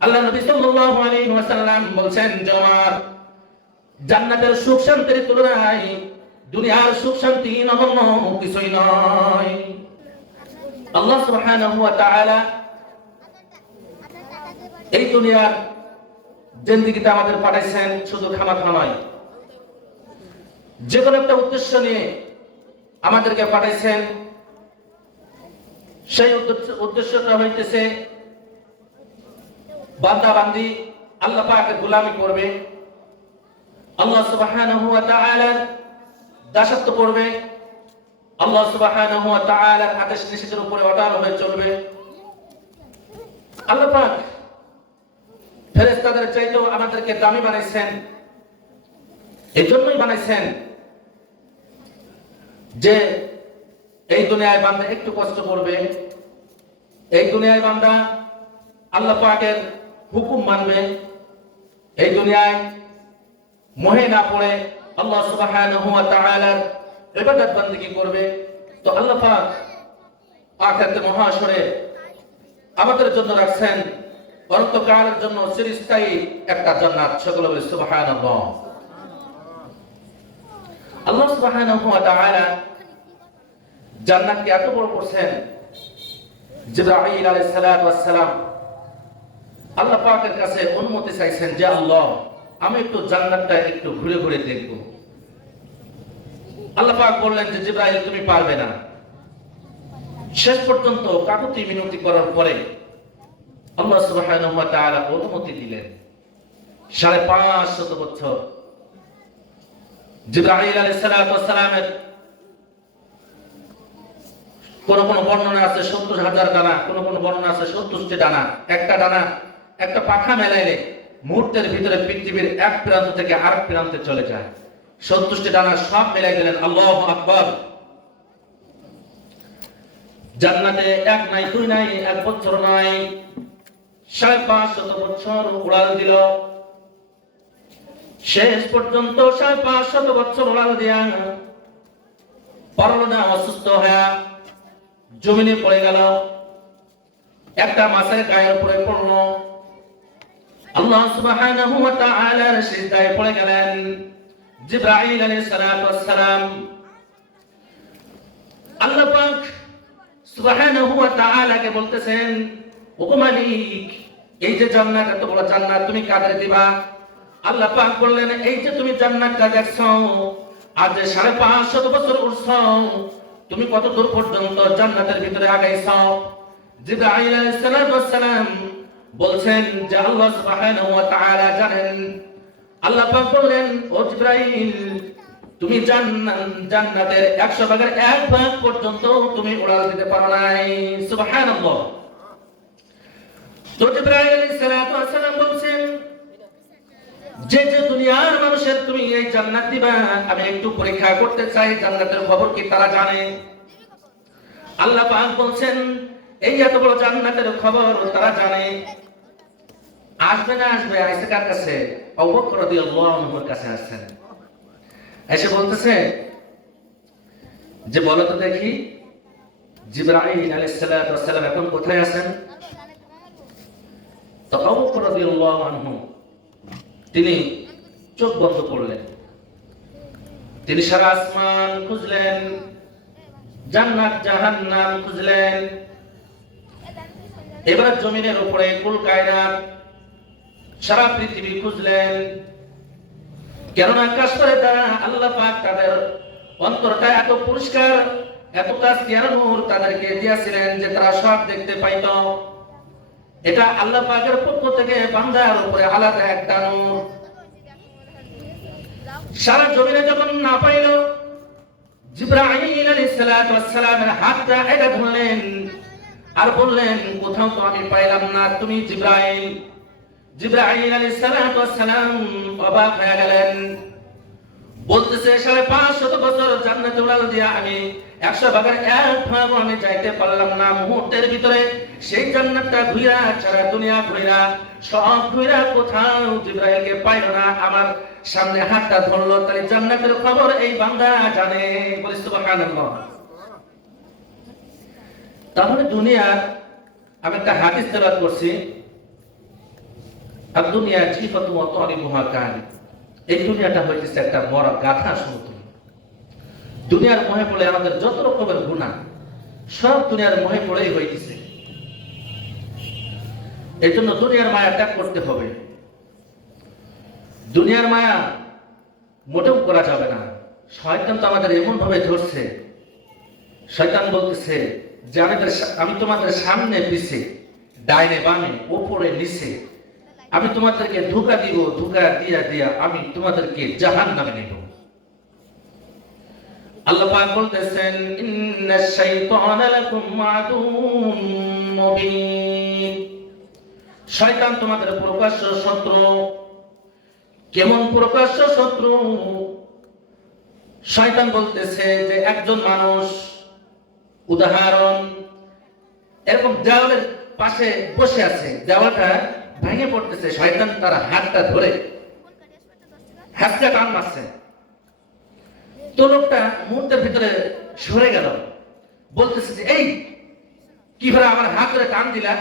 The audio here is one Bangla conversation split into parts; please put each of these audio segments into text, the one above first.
আল্লাহ নবী সাল্লাল্লাহু আলাইহি ওয়াসাল্লাম বলেন যে আমার জান্নাতের সুখ শান্তির তুলনায় দুনিয়ার সুখ শান্তি নগণ্য কিছুই নয়। আল্লাহ সুবহানাহু ওয়া তাআলা এই দুনিয়ার জিন্দেগিতে আমাদের পাঠাইছেন শুধু খামাখা নয়, যে কোনো একটা উদ্দেশ্য নিয়ে আমাদেরকে পাঠাইছেন। সেই উদ্দেশ্যটা হইতেছে বান্দা বান্দি আল্লাহ পাকের গোলামি করবে, আল্লাহ সুবহানাহু ওয়া তাআলার দাসত্ব করবে, আল্লাহ সুবহানাহু ওয়া তাআলার আদেশ নিষেধের উপরে অটল হয়ে চলবে। আল্লাহ পাক ফেরেশতাদের চাইতেও আমাদেরকে দামি বানাইছেন। এজন্যই বানাইছেন যে এই দুনিয়ায় বান্দা একটু কষ্ট করবে, এই দুনিয়ায় বান্দা আল্লাহ পাকের হুকুম মানবে, এই দুনিয়ায় মোহে না পড়ে আল্লাহ সুবহানাহু ওয়া তাআলার ইবাদত বندگی করবে। তো আল্লাহ পাক আখিরাতে মহাশরে আমাদের জন্য রাখছেন অনন্তকালের জন্য চিরস্থায়ী একটা জান্নাত। সকলে বলি সুবহানাল্লাহ। আল্লাহ সুবহানাহু ওয়া তাআলা জান্নাতকে এত বড় করছেন, জিবরাইল আলাইহিস সালাতু ওয়াস সালাম আল্লাহ পাকের কাছে অনুমতি চাইছেন যে আল্লাহ আমি একটু জান্নাতটা একটু ঘুরে ঘুরে দেখব। আল্লাহ পাক বললেন যে জিবরাইল তুমি পারবে না। শেষ পর্যন্ত কাকুতি মিনতি করার পরে আল্লাহ সুবহানাহু ওয়া তাআলা অনুমতি দিলেন। ৫৫০ বছর জিবরাইল আলাইহিস সালাতু ওয়াস সালামের কোন কোন বর্ণনা আছে ৭০,০০০ ডানা, কোন কোন বর্ণনা আছে ৭০টি ডানা। একটা ডানা একটা পাখা মেলাইলে মুহূর্তের ভিতরে পৃথিবীর এক প্রান্ত থেকে আরেক প্রান্তে চলে যায়। ৭০টি ডানা সব মিলাই দিলেন। আল্লাহু আকবার। জান্নাতে এক নাই দুই নাই, এক বছর নয়, ৫৫০ বছর উড়াল দিল। শেষ পর্যন্ত ৫৫০ বছর উড়াল দিয়া পারল না, অসুস্থ হয়ে জমিনে পড়ে গেল। একটা মাছের গায়ের উপরে পড়ল। আল্লাহ সুবহানাহু ওয়া তাআলার সিজদায় পড়ে গেলেন। জিবরাইল আলাইহিস সালাতু ওয়াস সালাম আল্লাহ পাক সুবহানাহু ওয়া তাআলাকে বলতেছেন, ওগো মালিক, এই যে জান্নাত, এত বড় জান্নাত তুমি কাদের দিবা? আল্লাহ পাক বললেন, এই যে তুমি জান্নাতটা দেখছো, আজ ৫৫০ বছর উঠছো, তুমি কত দূর পর্যন্ত জান্নাতের ভিতরে আগাইছো? জিবরাইল আলাইহিস সালাতু ওয়াস সালাম বলছেন যে আল্লাহ সুবহানাহু ওয়া তাআলা জানেন। আল্লাহ পাক বললেন, ও জিবরাইল, তুমি জান্নাতের ১০০ ভাগের ১ ভাগ পর্যন্ত তুমি উড়াল দিতে পারো নাই। সুবহানাল্লাহ। তো জিবরাইল আলাইহিস সালাতু ওয়াস সালাম বলছেন যে যে দুনিয়ার মানুষের তুমি এই জান্নাত দিবা, আমি একটু পরীক্ষা করতে চাই জান্নাতের খবর কি তারা জানে। আল্লাহ পাক বলছেন, এই এত বড় জান্নাতের খবর তারা জানে। আসবে না আসবে, আয়েশা কার কাছে? আবু বকর রাদিয়াল্লাহু আনহুর কাছে আসছেন। এসে বলতেছে যে বলো তো দেখি জিবরাইল আলাইহিস সালাতু ওয়াস সালাম এখন কোথায় আছেন? তো আবু বকর রাদিয়াল্লাহু আনহু তিনি চোখ বন্ধ করলেন। তিনি সারা আসমান খুঁজলেন, জান্নাত জাহান্নাম খুঁজলেন, এবার জমিনের উপরে কুল কায়নাত সারা পৃথিবী খুঁজলেন। কেননা কাশফের দ্বারা আল্লাহ পাক তাদের অন্তরটা এত পরিষ্কার, এত তাসকিয়ার নূর তাদেরকে দিয়েছিলেন যে তারা সব দেখতে পাইত। এটা আল্লাহ পাকের পক্ষ থেকে বান্দার উপরে আলাদা একটা নূর। সারা জমিনে যখন না পাইল, জিবরাইল আলাইহিস সালাতু ওয়াস সালামের হাতটা এটা ধরলেন আর বললেন, কোথাও তো আমি পাইলাম না, তুমি জিবরাইল। জিবরাইল আলাইহিস সালাতু ওয়াস সালাম অবাক হয়ে গেলেন। বলতেছে ৫৫০ বছর জান্নাতে উড়াল দিয়া আমি ১০০ ভাগের ১ ভাগ আমি যাইতে পারলাম না। মুহূর্তের ভিতরে সেই জান্নাতটা ঘুরা সারা দুনিয়া ঘুরা সব ঘুরা কোথাও জিবরাইলকে পাইল না। আমার সামনে হাতটা ধরলো, তাই জান্নাতের খবর এই বান্দা জানে। বলি সুবহানাল্লাহ। তাহলে দুনিয়ার আমি একটা হাদিস তেলাওয়াত করছি, আর দুনিয়া জিফাতু ওয়া তারিবুহা কালিব, এই দুনিয়াটা হইতেছে একটা বড় গাধা সমতুল্য। দুনিয়ার মোহে পড়ে আমাদের যত রকমের গুনাহ সব দুনিয়ার মোহে পড়েই হইতেছে। এই জন্য দুনিয়ার মায়া ত্যাগ করতে হবে। দুনিয়ার মায়া মোটেও করা যাবে না। শয়তান তো আমাদের এমন ভাবে ধরছে, শয়তান বলতেছে যে আমি তোমাদের সামনে পিছে, ডাইনে বামে, উপরে নিচে আমি তোমাদেরকে ধোঁকা দিব, ধোঁকা দিয়া দিয়া আমি তোমাদেরকে জাহান্নামে নেব। আল্লাহ পাক বলতেছেন ইন্নাশ শাইতানা লাকুম আদুউম মুবিন, শয়তান তোমাদের প্রকাশ্য শত্রু। কেমন প্রকাশ্য শত্রু? শয়তান বলতেছে যে একজন মানুষ, উদাহরণ, এরকম দেওয়ালের পাশে বসে আছে, দেওয়ালটা ভেঙে পড়তেছে, শয়তান তার হাতটা ধরে হাতটা টান মারছে, তো লোকটা মুহূর্তের ভিতরে সরে গেল, বলতেছে যে এই কি করে আমার হাত ধরে টান দিলা?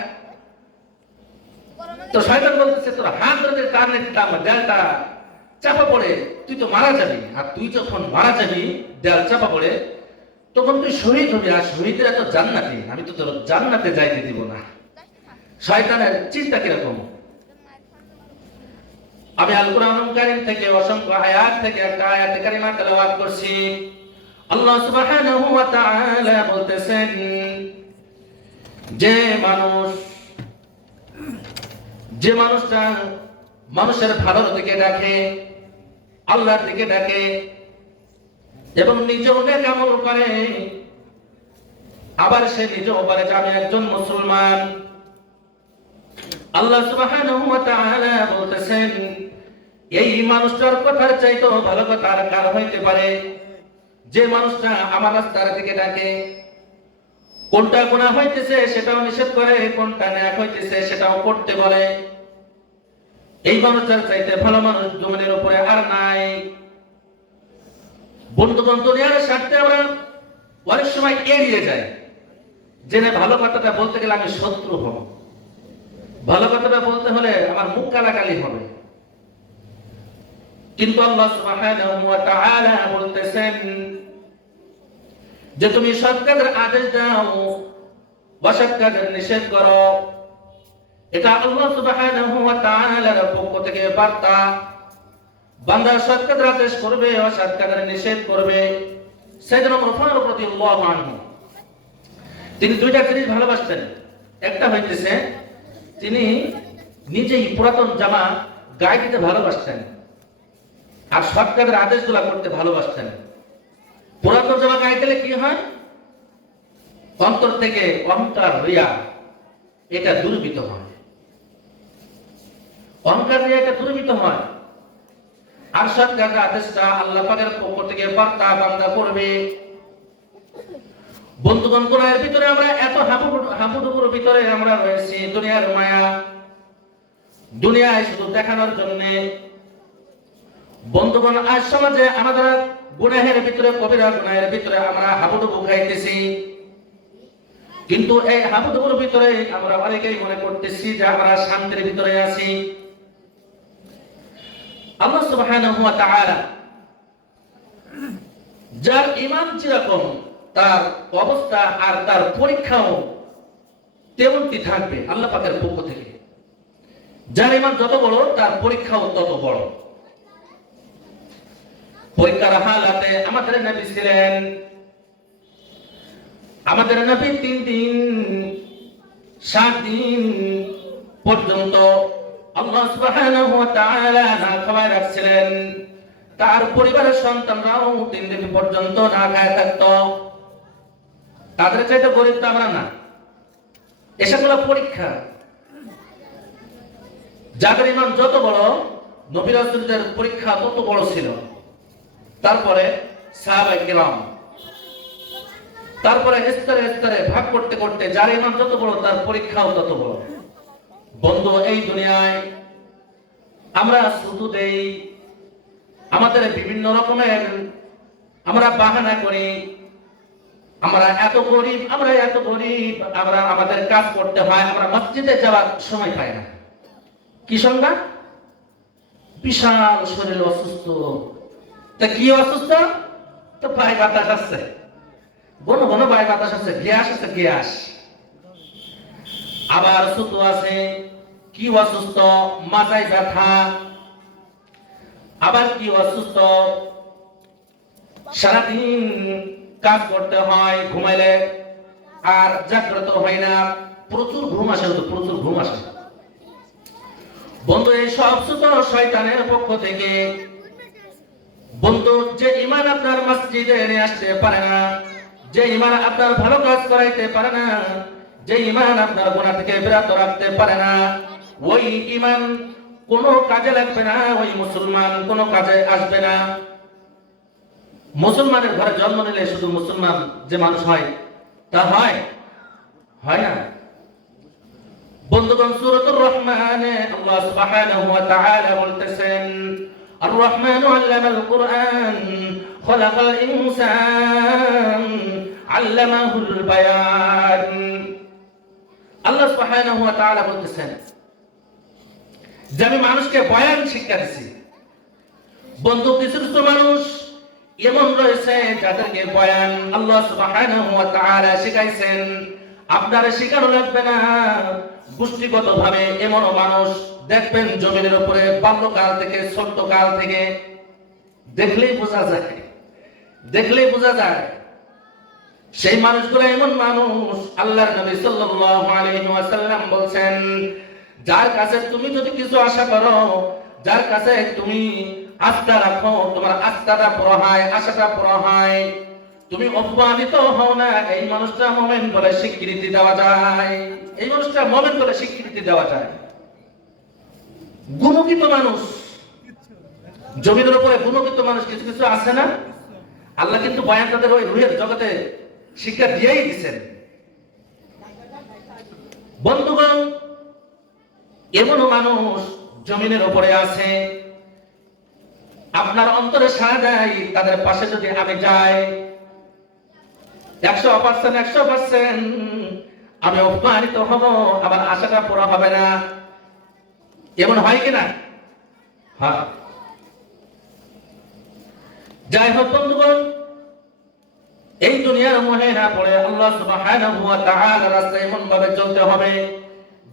তো শয়তান বলতেছে তোর হাত ধরে টান দিতাম, দেয়ালটা চাপা পড়ে তুই তো মারা যাবি, আর তুই যখন মারা যাবি দেয়াল চাপা পড়ে তখন তুই শহীদ হবি, আর শহীদরা তো জান্নাতি, আমি তো তোর জান্নাতে যাইতে দিব না। শয়তানের চিন্তা কিরকম? আমি আল কোরআনুল কারীম থেকে অসংখ্য আয়াত থেকে একটা আয়াতে কারিমা তেলাওয়াত করছি। আল্লাহ সুবহানাহু ওয়া তাআলা বলতেছেন যে মানুষটা মানুষের ভালোর দিকে ডাকে, আল্লাহর দিকে ডাকে এবং নিজেও নেক আমল করে, আবার সে নিজেও বলে যে আমি একজন মুসলমান, আল্লাহ সুবহানাহু ওয়া তাআলা বলতেছেন এই মানুষটার কথার চাইতেও ভালো কথা আর কার হইতে পারে? যে মানুষটা আমার রাস্তার দিকে ডাকে, কোনটা গুনাহ হইতেছে সেটাও নিষেধ করে, কোনটা ন্যায় হইতেছে সেটাও করতে বলে, এই মানুষটার চাইতে ভালো মানুষ জমিনের উপরে আর নাই। বন্ধুগণ, দুনিয়ার স্বার্থে আমরা অনেক সময় এড়িয়ে যাই, জেনে ভালো কথাটা বলতে গেলে আমি শত্রু হব, ভালো কথাটা বলতে হলে আমার মুখ কালাকালি হবে। কিন্তু আল্লাহ সুবহানাহু ওয়া তাআলা বলতেছেন যে তুমি সৎ কাজের আদেশ দাও, অসৎ কাজের নিষেধ করো। এটা আল্লাহ সুবহানাহু ওয়া তাআলার পক্ষ থেকে বার্তা। বান্দা সৎ কাজের আদেশ করবে, অসৎ কাজের নিষেধ করবে। সাইয়েদনা ওমর ফারুক রাদিয়াল্লাহু আনহু তিনি দুইটা জিনিস ভালোবাসতেন। একটা হইতেছে তিনি নিজেই পুরাতন জামা গায়ে দিতে ভালোবাসতেন, আর সৎ কাজের আদেশগুলো করতে ভালোবাসতেন। পুরাতন জামা গায়ে দিলে কি হয়? অন্তর থেকে অহংকার, রিয়া এটা দূরীভূত হয়, অহংকার রিয়া এটা দূরীভূত হয়। আর সৎ কাজের আদেশটা আল্লাহ পাকের পক্ষ থেকে বার্তা বান্দা করবে। বন্ধুগণ, কোরআনের ভিতরে আমরা এত হাবুডুবুর ভিতরে আমরা রয়েছি, দুনিয়ার মায়া, দুনিয়ায় শুধু দেখানোর জন্য। বন্ধুগণ, আজ সমাজে আমাদের গুনাহের ভিতরে, কবিরা গুনাহের ভিতরে আমরা হাবুডুবু খাইতেছি, কিন্তু এই হাবুডুবুর ভিতরে আমরা অনেকেই মনে করতেছি যে আমরা শান্তির ভিতরে আছি। আল্লাহ সুবহানাহু ওয়া তাআলা যার ঈমান যেরকম তার অবস্থা আর তার পরীক্ষাও তেমনটি থাকবে আল্লাহ পাকের পক্ষ থেকে। যার ঈমান যত বড় তার পরীক্ষাও তত বড়। পরীক্ষার হালাতে আমাদের নবী ছিলেন, আমাদের নবী 3 দিন 7 দিন পর্যন্ত আল্লাহ সুবহানাহু ওয়া তাআলা না খাওয়ায় রাখছিলেন। তার পরিবারের সন্তানরাও 3 দিন পর্যন্ত না খায় থাকতো। তাদের চাইতে গরিব তো আমরা না। এসবগুলো পরীক্ষা। যাদের ঈমান যত বড়, নবী রাসূলদের পরীক্ষা তত বড় ছিল। তারপরে সাহাবায়ে কেরাম, তারপরে স্তরে স্তরে ভাগ করতে করতে যার ঈমান যত বড় তার পরীক্ষাও তত বড়। বন্ধু, এই দুনিয়ায় আমরা শুধু দেই, আমাদের বিভিন্ন রকমের আমরা বাহানা করি, আমরা এত গরিব, আমরা আমাদের কাজ করতে হয়, আমরা মসজিদে যাওয়ার সময় পাই না। কি সংজ্ঞা? বিশাল শরীর অসুস্থ। তা কি অসুস্থ? তো পায়ে বাতাস আসছে, ঘন ঘন পায়ে বাতাস আসছে, গ্যাস আছে গ্যাস। আবার ছোট আছে, কি অসুস্থ? মাথায় ব্যথা। আবার কি অসুস্থ? সারাদিন কাজ করতে হয়, ঘুমাইলে আর জাগ্রত হয় না, প্রচুর ঘুম আসে, প্রচুর ঘুম আসে। বন্ধু, এই সব ছোট শয়তানের পক্ষ থেকে। বন্ধু, যে ইমান আপনার মসজিদে নিয়ে আসতে পারে না, যে ইমান আপনার ভালো কাজ করাইতে পারে না, যে ইমান আপনার গুনাহ থেকে বিরত রাখতে পারে না, ওই ইমান কোনো কাজে লাগবে না, ওই মুসলমান কোনো কাজে আসবে না। মুসলমানের ঘরে জন্ম নিলে শুধু মুসলমান যে মানুষ হয় তা হয়? হয় না। বন্ধুগণ, সূরাতুর রহমানে আল্লাহ সুবহানাহু ওয়া তাআলা বলতেছেন, আর রহমানু আল্লামাল কুরআন খলাকাল ইনসান আল্লামাহুল বায়ান। আল্লাহ সুবহানাহু ওয়া তাআলা বলতেছেন যে আমি মানুষকে বয়ান শিক্ষা দিছি। বন্ধু, কিছু কিছু মানুষ এমন রয়েছে যাদেরকে বয়ান আল্লাহ সুবহানাহু ওয়া তাআলা শিখাইছেন। আপনারা শেখানো লাগবে না। গোষ্ঠীগতভাবে এমন মানুষ দেখবেন জমিনের উপরে বাল্যকাল থেকে, ছোট্ট কাল থেকে, দেখলেই বোঝা যায়, দেখলেই বোঝা যায় সেই মানুষগুলো এমন মানুষ। আল্লাহর নবী সাল্লাল্লাহু আলাইহি ওয়াসাল্লাম বলছেন, যার কাছে তুমি যদি কিছু আশা করো, যার কাছে তুমি আস্থা রাখো, তোমার আস্থাটা পুরো হয়, আশাটা পুরো হয়, তুমি অপমানিত হও না, এই মানুষটা মুমিন বলে স্বীকৃতি দেওয়া যায়। এই মানুষটা মুমিন বলে স্বীকৃতি দেওয়া যায়। গুণকিত মানুষ, জমিনের উপরে গুণকিত মানুষ কিছু কিছু আছে না? আল্লাহ কিন্তু বয়ান তাদের ওই রুহের জগতে শিক্ষা দিয়েই দিচ্ছেন। বন্ধুগণ, এমন মানুষ জমিনের উপরে আছে, আপনার অন্তরে সাড়া দেয়, তাদের পাশে যদি আমি যাই 100% আমি অপমানিত হব, আমার আশাটা পুরো হবে না। এমন হয় কিনা? হ্যাঁ। যাই হোক বন্ধুগণ, এই দুনিয়ার মোহে না পড়ে আল্লাহ সুবহানাহু ওয়া তাআলার রাস্তায় এমন ভাবে চলতে হবে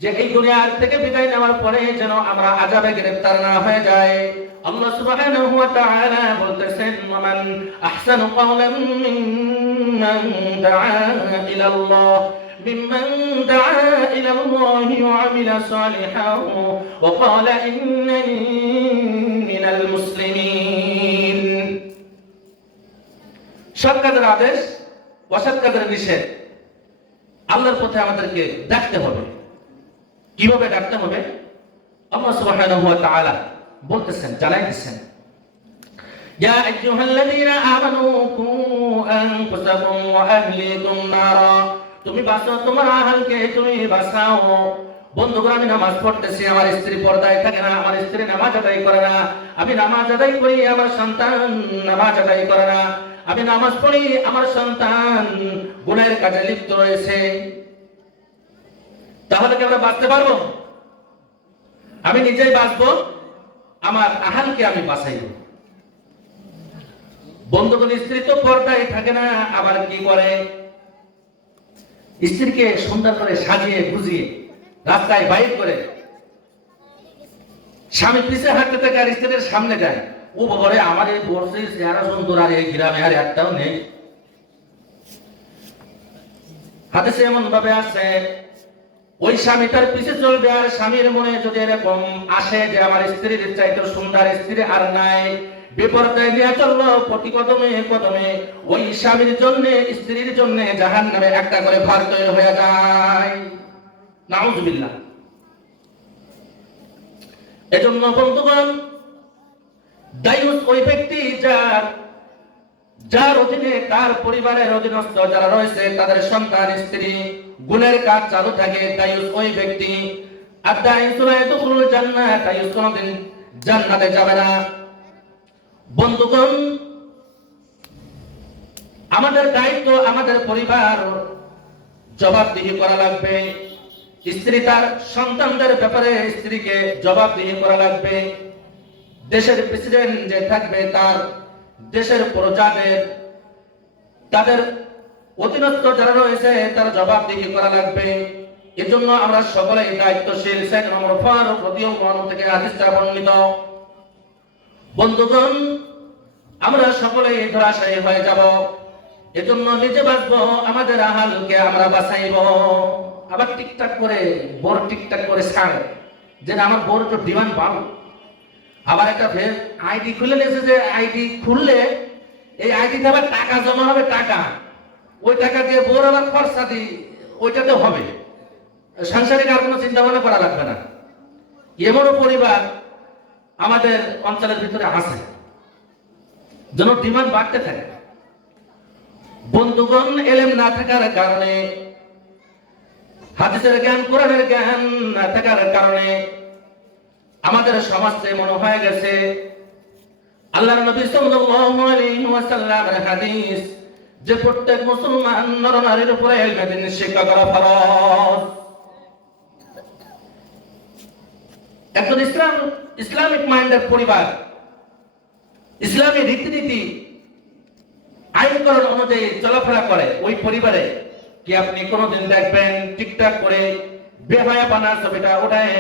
যে এই দুনিয়ার থেকে বিদায় নেওয়ার পরে যেন আমরা আযাবে গ্রেফতার না হয়ে যায়। আল্লাহ সুবহানাহু ওয়া তাআলা বলতেছেন, ওয়ামান আহসানু ক্বাওলাম মিম্মান দাআ ইলাল্লাহ ওয়া আমিলা সালিহান ওয়া ক্বালা ইন্নানী মিনাল মুসলিমিন। সৎ কাজের আদেশ, অসৎ কাজের নিষেধ। আল্লাহর পথে আমাদেরকে ডাকতে হবে। কিভাবে ডাকতে হবে? আল্লাহ সুবহানাহু ওয়া তাআলা বলতেছেন, জানাই দিচ্ছেন, ইয়া আইয়ুহাল্লাযীনা আমানু কু আনফুসাকুম ওয়া আহলিকুম নারা। তুমি বাঁচাও তোমার আহলকে, তুমি বাঁচাও। বন্ধুগণ, আমি নামাজ পড়তেছি, আমার স্ত্রী পর্দায় থাকে না, আমার স্ত্রী নামাজ আদায় করে না, আমি নামাজ আদায় করি, আমার সন্তান নামাজ আদায় করে না, আমি নামাজ পড়ি, আমার সন্তান গুনাহের কাজে লিপ্ত রয়েছে। তাহলে কি আমরা বাঁচতে পারবো? আমি নিজেই বাঁচবো, আমার আহালকে আমি বাঁচাইব। বন্ধুগণ, স্ত্রী তো পর্দায় থাকে না, আবার কি করে? স্ত্রীকে সুন্দর করে সাজিয়ে গুজিয়ে রাস্তায় বাইর করে, স্বামী পিছে হাঁটতে থাকে আর স্ত্রীর সামনে যায়। ও বলে, আমার এই বর্ষে চেহারা সুন্দর, আর এই গ্রামে আর একটাও নেই। হাদিসে এমন ভাবে আছে, ওই স্বামী তার পিছে চলবে, আর স্বামীর মনে যদি এরকম আসে যে আমার স্ত্রীর চাইতে সুন্দর স্ত্রী আর নাই, বিপর্যয় নিয়ে চললো প্রতি কদমে কদমে, ওই স্বামীর জন্য, স্ত্রীর জন্য জাহান্নামে একটা করে ঘর তৈরি হয়ে যায়। নাউযুবিল্লাহ। এজন্য বন্ধুগণ, দায়ুস ওই ব্যক্তি যার অধীনে, তার পরিবারের অধীনস্থ যারা রয়েছে, তাদের সন্তান স্ত্রী গুনাহের কাজ চালু থাকে, দায়ুস ওই ব্যক্তি। আর দায়ুস লা ইয়াদখুলুল জান্নাহ, দায়ুস কোনদিন জান্নাতে যাবে না। বন্ধুগণ, আমাদের দায়িত্ব, আমাদের পরিবার জবাবদিহি করা লাগবে। স্ত্রী তার সন্তানদের ব্যাপারে স্ত্রীকে জবাবদিহি করা লাগবে। দেশের প্রেসিডেন্ট যে থাকবে তার দেশের প্রজাদের, তাদের অধীনস্থ যারা রয়েছে তার জবাবদিহি করা লাগবে। এজন্য আমরা সকলেই দায়িত্বশীল। সাইয়েদনা ওমর ফারুক রাদিয়াল্লাহু আনহু থেকে হাদিসটা বর্ণিত। বন্ধুগণ, আমরা সকলেই ধরাশায়ী হয়ে যাব। এজন্য নিজে বাঁচবো, আমাদের আহালকে আমরা বাঁচাইব। আবার টিকটাক করে বোর টিকটাক করে ছাড়ে যে আমার বোর তো ডিমান্ড পাও। আবার একটা ফের আইডি খুলে নিয়েছে, যে আইডি খুললে এই আইডিতে আবার টাকা জমা হবে, টাকা ওই টাকা দিয়ে বোর আবার খরচা দিই, ওইটাতে হবে। সাংসারিক আর কোনো চিন্তা ভাবনা করা লাগবে না। এমনও পরিবার আমাদের অঞ্চলের ভিতরে আছে, যেন ডিমান্ড বাড়তে থাকে। বন্ধুগণ, এলেম না থাকার কারণে, হাদিসের জ্ঞান, কোরআনের জ্ঞান না থাকার কারণে আমাদের সমাজে মনে হয়ে গেছে আল্লাহর নবী সাল্লাল্লাহু আলাইহি ওয়াসাল্লামের হাদিস যে প্রত্যেক মুসলমান নর-নারীর উপরে ইলমে দ্বীন শিক্ষা করা ফরজ। একজন ইসলামিক মাইন্ডের পরিবার, ইসলামী রীতিনীতি আইনকরণ অনুযায়ী চলাফেরা করে, ওই পরিবারে কি আপনি কোনোদিন দেখবেন টিকটক করে বেহায়া বানার ছবিটা ওঠায়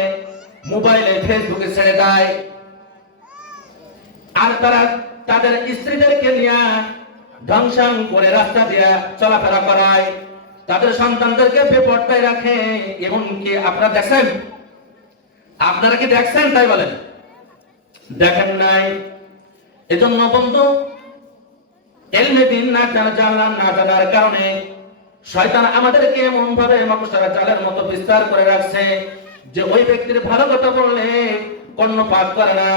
মোবাইলে ফেসবুকে ছেড়ে দেয়, আর তারা তাদের স্ত্রীদেরকে নিয়ে ধ্বংসাং করে রাস্তা দিয়ে চলাফেরা করায়, তাদের সন্তানদেরকে বেপরদায় রাখে। এমনকি আপনারা দেখছেন? আপনারা কি দেখছেন? তাই বলেন, দেখেন নাই? এজন্য বন্ধু, ইলমে দ্বীন না জানার কারণে শয়তান আমাদেরকে এমন ভাবে মাকড়সার জালের মতো বিস্তার করে রাখছে যে ওই ব্যক্তির ভালো কথা বললে কর্ণপাত করে না,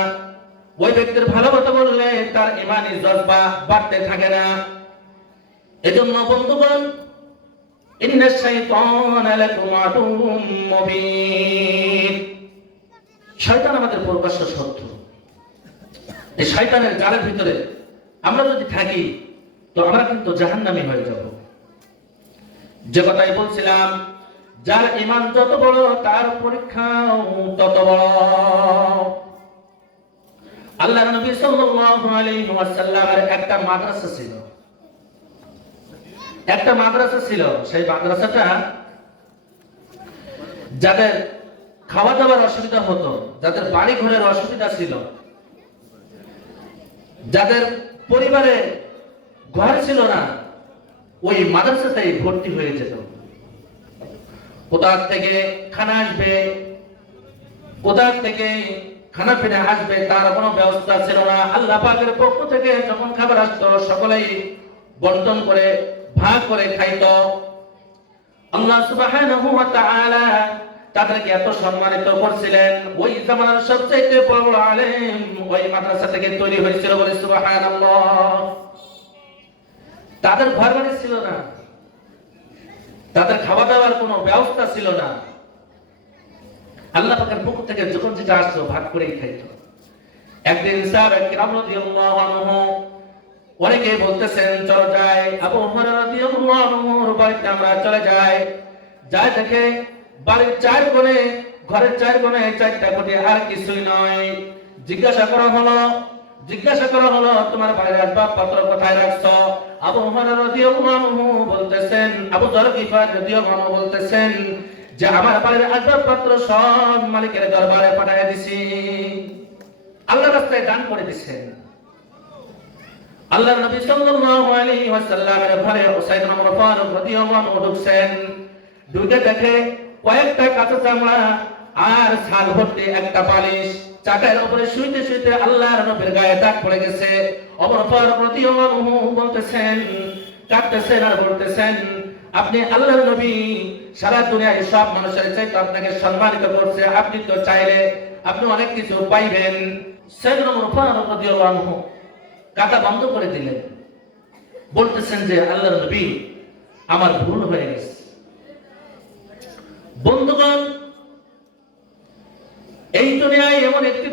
ওই ব্যক্তির ভালো কথা বললে তার ঈমানি জজবা বাড়তে থাকে না। এজন্য বন্ধুগণ, ইন্নাশ শাইতানা লাকুম আদুউম মুবিন, শয়তান আমাদের প্রকাশ্য শত্রু। এই শয়তানের জালের ভিতরে আমরা যদি থাকি তো আমরা কিন্তু জাহান্নামী হয়ে যাব। যে কথাই বলছিলাম, যার ঈমান যত বড় তার পরীক্ষাও তত বড়। আল্লাহর নবী সাল্লাল্লাহু আলাইহি ওয়াসাল্লামের একটা মাদ্রাসা ছিল, একটা মাদ্রাসা ছিল। সেই মাদ্রাসাটা যাদের খাওয়া দাওয়ার অসুবিধা হতো, যাদের বাড়ি ঘরের অসুবিধা ছিল, যাদের পরিবারে ঘর ছিল না, ওই মাদ্রাসাতেই ভর্তি হয়ে যেত। কোথা থেকে খানা আসবে, কোথা থেকে খানা পিনা আসবে তার কোনো ব্যবস্থা ছিল না। আল্লাহ পাকের পক্ষ থেকে যখন খাবার আসতো সকলেই বন্টন করে ভাগ করে খাইতো। আল্লাহ সুবহানাহু ওয়া তাআলা তাদেরকে এত সম্মানিত করছিলেন। ওই জামানার সবচেয়ে বড় বড় আলেম ওই মাদ্রাসা থেকে তৈরি হয়েছিল, বলে সুবহানাল্লাহ। তাদের ঘর বাড়ি ছিল না, তাদের খাওয়া দাওয়ার কোনো ব্যবস্থা ছিল না। আল্লাহ পাকের পক্ষ থেকে যখন যেটা আসতো ভাগ করেই খাইতো। একদিন সাহাবা কিরাম রাদিয়াল্লাহু আনহু অনেকে বলতেছেন চলো যাই, আবু হুরায়রা রাদিয়াল্লাহু আনহুর বাড়িতে আমরা চলে যাই। যাই দেখে বাড়ির চার কোণে, ঘরের চার কোণে চারটা কোটি, আর কিছুই নয়। জিজ্ঞাসা করা হলো তোমার বাড়ির আসবাবপত্র কোথায় রাখছো? আবু হুরায়রা রাদিয়াল্লাহু আনহু বলতেছেন, আবু যর গিফার রাদিয়াল্লাহু আনহু বলতেছেন যে আমার বাড়ির আসবাবপত্র সব মালিকের দরবারে পাঠিয়ে দিছি, আল্লাহর রাস্তায় দান করে দিছেন। আল্লাহর নবী সাল্লাল্লাহু আলাইহি ওয়াসাল্লামের ঘরে সাইয়েদনা ওমর ফারুক রাদিয়াল্লাহু আনহু ঢুকছেন। ঢুকে দেখে কয়েকটা কাঁচা চামড়া আর ছাল ভর্তি একটা বালিশ, চাকার উপরে শুইতে শুইতে আল্লাহর নবীর গায়ে দাগ পড়ে গেছে। ওমর ফারুক রাদিয়াল্লাহু আনহু বলতেছেন, কাঁদতেছেন আর বলতেছেন, আপনি আল্লাহর নবী, সারা দুনিয়ায় সব মানুষের চাইতে আপনাকে সম্মানিত করছে, আপনি তো চাইলে আপনি অনেক কিছু পাইবেন। সাইয়েদনা ওমর ফারুক রাদিয়াল্লাহু আনহু কাঁদা বন্ধ করে দিলেন, বলতেছেন যে আল্লাহর নবী, আমার ভুল হয়ে গেছে। বন্ধুগণ, এই দুনিয়ায় এমন একটি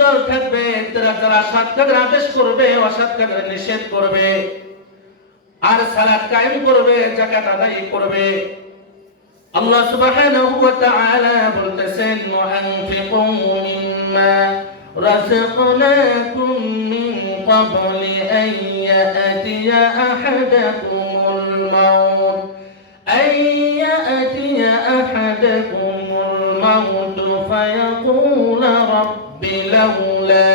দল থাকবে যারা সৎ কাজের আদেশ করবে, অসৎ কাজের নিষেধ করবে। আর সালাত কায়েম করবে, যাকাত আদায় করবে। আল্লাহ সুবহানাহু ওয়া তাআলা বলতেছেন, ওয়ানফিকু মিম্মা রাযাকনাকুম মিন ক্বাবলি আন ইয়াতিয়া আহাদাকুমুল মাউত ফায়াকুলা রাব্বি লাউলা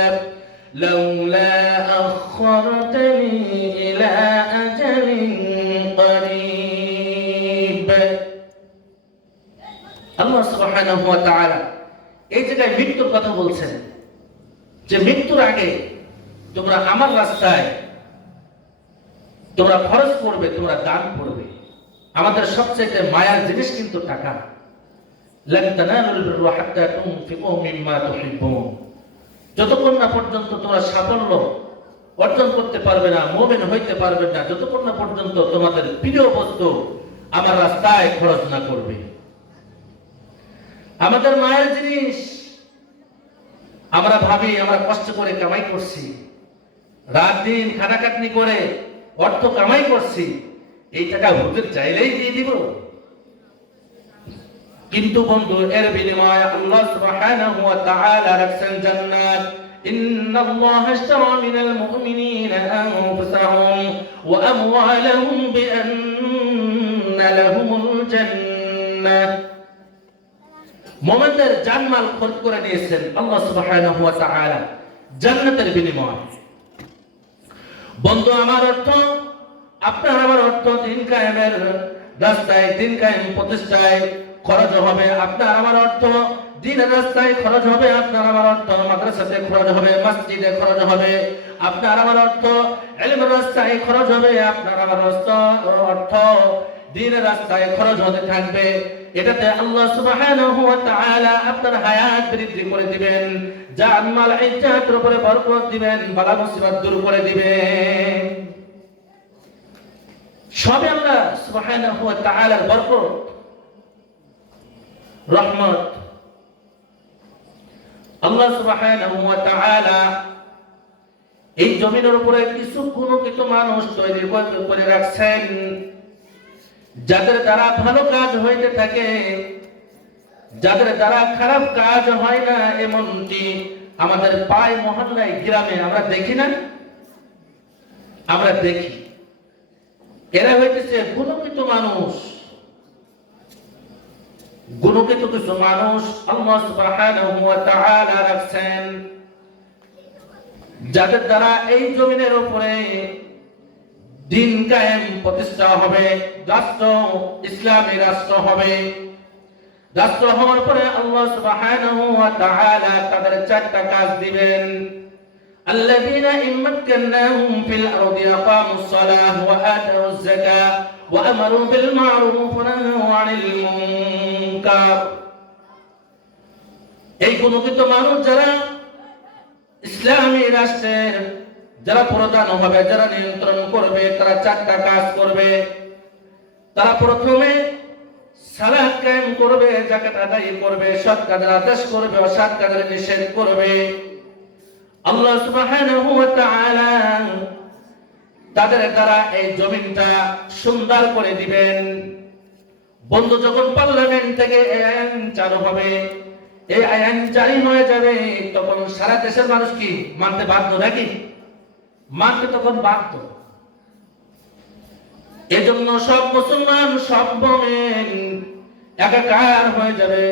আখখারতানি ইলা আজালিন করিব। আল্লাহ সুবহানাহু ওয়া তাআলা এই জায়গায় মৃত্যুর কথা বলছেন, যে মৃত্যুর আগে তোমরা আমার রাস্তায় তোমরা খরচ করবে, তোমরা দান করবে। আমাদের সবচেয়ে মায়ার জিনিস কিন্তু টাকা। লান তানালুল বিররা হাত্তা তুনফিকু মিম্মা তুহিব্বুন। যতক্ষণ না পর্যন্ত তোমরা সাফল্য অর্জন করতে পারবে না, মুমিন হইতে পারবে না, যতক্ষণ না পর্যন্ত তোমাদের প্রিয় বস্তু আমার রাস্তায় খরচ না করবে। আমাদের মায়ের জিনিস আমরা ভাবি আমরা কষ্ট করে কামাই করছি, রাত দিন খাটাখাটনি করে অর্থ কামাই করছি, এই টাকা হুজুর চাইলেই দিয়ে দিব। কিন্তু বন্ধু, এর বিনিময়ে আল্লাহ সুবহানাহু ওয়া তাআলা রাখছেন জান্নাত। ইন্নাল্লাহা আশতারা মিনাল মুমিনিনা আনফুসাহুম ওয়া আমওয়ালাহুম বিআন্না লাহুমুল জান্নাহ। মুমিনদের জানমাল খরচ করে নিয়েছেন আল্লাহ সুবহানাহু ওয়া তাআলা জান্নাতের বিনিময়ে। বন্ধু, আমার অর্থ, আপনার আমার অর্থ দিন কায়েমের রাস্তায়, দিন কায়েম প্রতিষ্ঠায় খরচ হবে। আপনার আমার অর্থ দিনের রাস্তায় খরচ হবে। আপনার আমার অর্থ মাদ্রাসাতে খরচ হবে, মসজিদে খরচ হবে। আপনার আমার অর্থ ইলমের রাস্তায় খরচ হবে। আপনার আমার অর্থ দিনের রাস্তায় খরচ হতে থাকবে। এটাতে আল্লাহ সুবহানাহু ওয়া তাআলা আপনার হায়াত বৃদ্ধি করে দিবেন, জান মাল ইজ্জতের উপরে বরকত দিবেন, বালা মুসিবত দূর করে দিবেন। সবে আমরা সুবহানাহু ওয়া তাআলার বরকত, রহমত, আল্লাহ সুবহানাহু ওয়া তাআলা এই জমিনের উপরে কিছু গুণকৃত মানুষ তৈরি করে রাখছেন, যাদের দ্বারা ভালো কাজ হইতে থাকে, যাদের দ্বারা খারাপ কাজ হয় না। এমনটি আমাদের পায় মহল্লায়, গ্রামে আমরা দেখি না? আমরা দেখি। এরা হইতেছে গুণকৃত মানুষ। গুণকৃত কিছু মানুষ আল্লাহ সুবহানাহু ওয়া তাআলা রাখছেন, যাদের দ্বারা এই জমিনের উপরে দিন কায়েম প্রতিষ্ঠা হবে, রাষ্ট্র ইসলামী রাষ্ট্র হবে। রাষ্ট্র হওয়ার পরে আল্লাহ সুবহানাহু ওয়া তাআলা তাদের চারটা কাজ দিবেন। আল্লাযীনা ইম্মাক্কানাহুম ফিল আরদি আকামুস সালাহ ওয়া আতাউজ যাকাহ ওয়া আমারু বিল মা'রুফ ওয়া নাহাউ আনিল মুনকার। এই গুণকৃত মানুষ যারা ইসলামী রাষ্ট্রের যারা প্রধান হবে, যারা নিয়ন্ত্রণ করবে, তারা চারটা কাজ করবে। তারা প্রথমে সালাত কায়েম করবে, যাকাত আদায় করবে, সৎ কাজের আদেশ করবে, অসৎ কাজের নিষেধ করবে। আল্লাহ সুবহানাহু ওয়া তাআলা তাদের দ্বারা এই জমিনটা সুন্দর করে দিবেন। বন্ধু, যখন পার্লামেন্ট থেকে এই আইন চালু হবে, এই আইন জারি হয়ে যাবে, তখন সারা দেশের মানুষ কি মানতে বাধ্য নাকি? মানতে তখন বাধ্য। এজন্য সব মুসলমান, সব মুমিন একাকার হয়ে যাবে।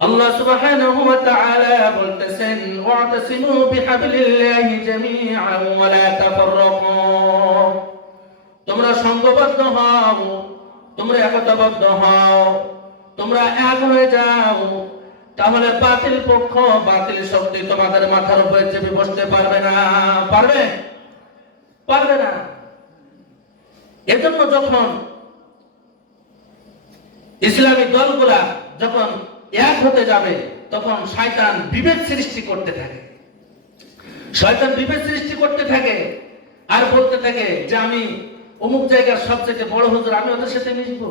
আল্লাহ সুবহানাহু ওয়া তাআলা বলতেছেন, ওয়াতাসিমু বিহাবলিল্লাহি জামিআন ওয়া লা তাফাররাকু। তোমরা সংঘবদ্ধ হও, তোমরা একতাবদ্ধ হও, তোমরা এক হয়ে যাও, তাহলে বাতিল পক্ষ, বাতিল শক্তি তোমাদের মাথার উপরে চেপে বসতে পারবে না। পারবে? পারবে না। এজন্য যখন ইসলামী দলগুলা যখন এক হতে যাবে, তখন শয়তান বিভেদ সৃষ্টি করতে থাকে। শয়তান বিভেদ সৃষ্টি করতে থাকে আর বলতে থাকে যে আমি অমুক জায়গার সবচেয়ে বড় হুজুর, আমি ওদের সাথে মিশবো,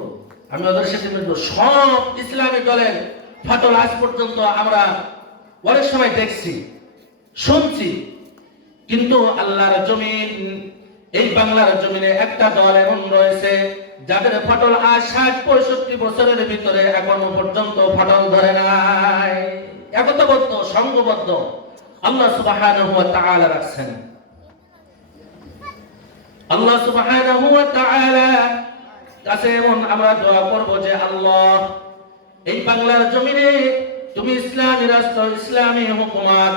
আমি ওদের সাথে মিশবো। সব ইসলামী দলের ফাটল আজ পর্যন্ত আমরা অনেক সময় দেখছি, শুনছি। কিন্তু আল্লাহর জমিন এই বাংলার জমিনে একটা দল এমন রয়েছে যাদের ফাটল আজ 60-65 বছরের ভিতরে এখনো পর্যন্ত ফাটল ধরে নাই। একতাবদ্ধ, সংঘবদ্ধ আল্লাহ সুবহানাহু ওয়া তাআলা রাখছেন। আল্লাহ সুবহানাহু ওয়া তাআলা কাছে এমন আমরা দোয়া করব যে আল্লাহ, এই বাংলার জমিনে তুমি ইসলামী রাষ্ট্র, ইসলামী হুকুমত,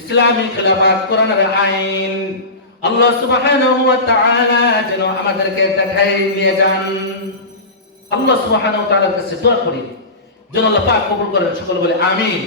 ইসলামী খেলাফত, কোরআনের আইন আল্লাহ সুবহানাহু ওয়া তাআলা যেন আমাদেরকে দেখাই নিয়ে যান। আল্লাহ সুবহানাহু ওয়া তাআলার কাছে দোয়া করি যেন আল্লাহ পাক কবুল করেন। সকলে বলে আমিন।